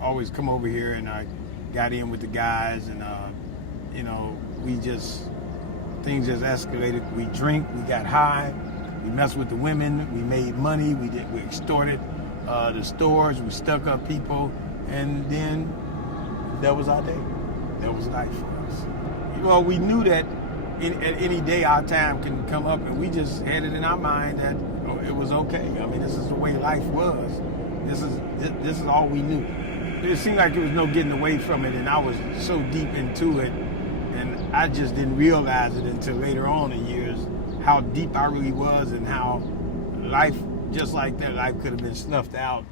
always come over here, and I got in with the guys, and things just escalated. We drink, we got high, we messed with the women, we made money, we extorted the stores, we stuck up people, and then that was our day. That was life for us. Well, we knew that at any day our time can come up, and we just had it in our mind that it was okay. I mean, this is the way life was. This is all we knew. It seemed like there was no getting away from it, and I was so deep into it, and I just didn't realize it until later on in years how deep I really was, and how life, just like that, life could have been snuffed out.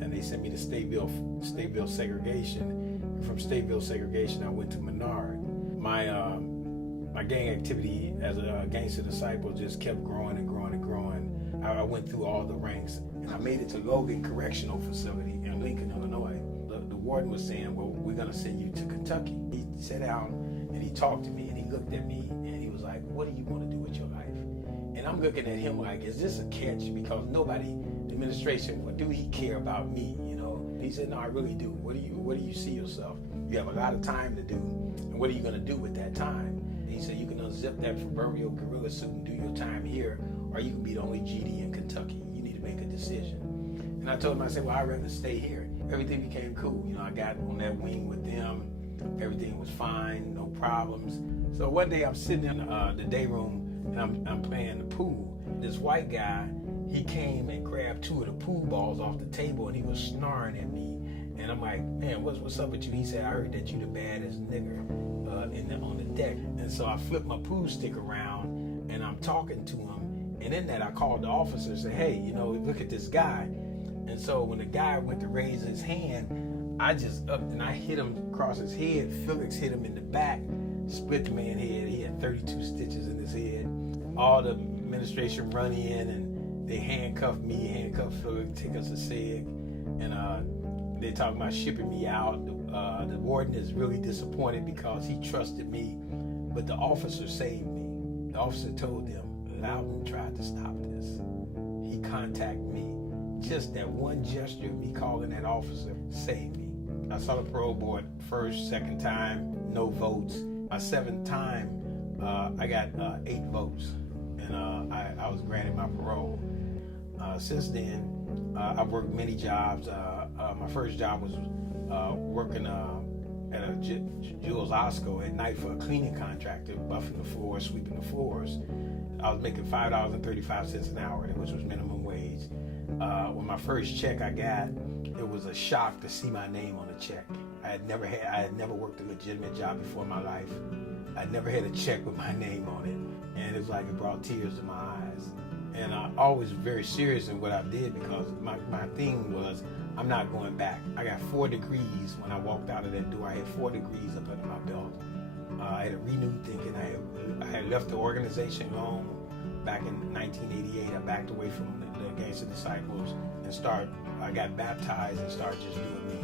And they sent me to Stateville segregation. From Stateville segregation, I went to Menard. My gang activity as a gangster disciple just kept growing and growing and growing. I went through all the ranks, and I made it to Louden Correctional Facility in Lincoln, Illinois. The warden was saying, well, we're going to send you to Kentucky. He sat down and he talked to me, and he looked at me, and he was like, what do you want to do with your life? And I'm looking at him like, is this a catch? Because nobody, the administration, what do he care about me? He said, no, I really do. Where do you see yourself? You have a lot of time to do, and what are you going to do with that time? And he said, you can unzip that proverbial gorilla suit and do your time here, or you can be the only GD in Kentucky. You need to make a decision. And I told him, I said, well, I'd rather stay here. Everything became cool. I got on that wing with them. Everything was fine, no problems. So one day I'm sitting in the day room, and I'm playing the pool. This white guy, he came and grabbed 2 of the pool balls off the table, and he was snarling at me. And I'm like, man, what's up with you? He said, I heard that you the baddest nigger on the deck. And so I flipped my pool stick around, and I'm talking to him. And in that, I called the officer and said, hey, look at this guy. And so when the guy went to raise his hand, I just upped and I hit him across his head. Felix hit him in the back, split the man's head. He had 32 stitches in his head. All the administration run in, and they handcuffed me, handcuffed Felix, take us to SEG. And they talking about shipping me out. The warden is really disappointed because he trusted me, but the officer saved me. The officer told them, Louden tried to stop this. He contacted me. Just that one gesture of me calling that officer saved me. I saw the parole board first, second time, no votes. My 7th time, I got 8 votes, and I was granted my parole. Since then, I've worked many jobs. My first job was working at a Jules Osco at night for a cleaning contractor, buffing the floors, sweeping the floors. I was making $5.35 an hour, which was minimum wage. When my first check I got, it was a shock to see my name on the check. I had never worked a legitimate job before in my life. I'd never had a check with my name on it, and it was like it brought tears to my eyes. And I always was very serious in what I did, because my thing was, I'm not going back. I got 4 degrees when I walked out of that door. I had 4 degrees up under my belt. I had a renewed thinking. I had left the organization alone back in 1988. I backed away from the Gangster Disciples and I got baptized and started just doing me.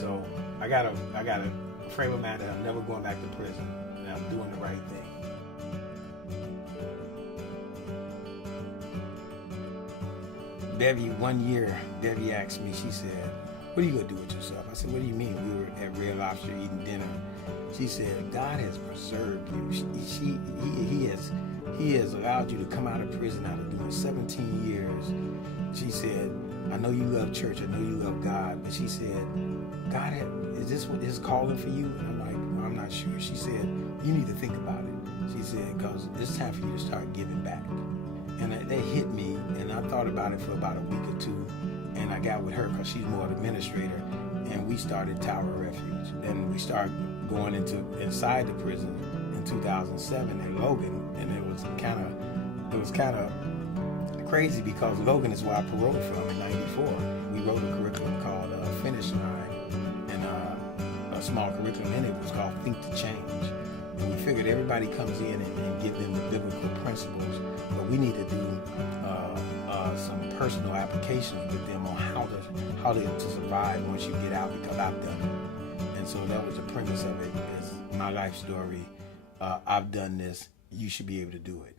So I got a frame of mind that I'm never going back to prison, and I'm doing the right thing. One year, Debbie asked me, she said, what are you going to do with yourself? I said, what do you mean? We were at Red Lobster eating dinner. She said, God has preserved you. He has allowed you to come out of prison after doing 17 years. She said, I know you love church. I know you love God. But she said, God, is this what is calling for you? And I'm like, well, I'm not sure. She said, you need to think about it. She said, because it's time for you to start giving back. And that hit me, and I thought about it for about a week or 2, and I got with her because she's more the administrator, and we started Tower Refuge. And we started going inside the prison in 2007 at Logan, and it was kind of crazy because Logan is where I paroled from in '94. We wrote a curriculum called Finish Line, and a small curriculum in it was called Think to Change. And we figured everybody comes in and give them the biblical principles, but we need to do some personal applications with them on how to survive once you get out, because I've done it. And so that was the premise of it. Is my life story. I've done this. You should be able to do it.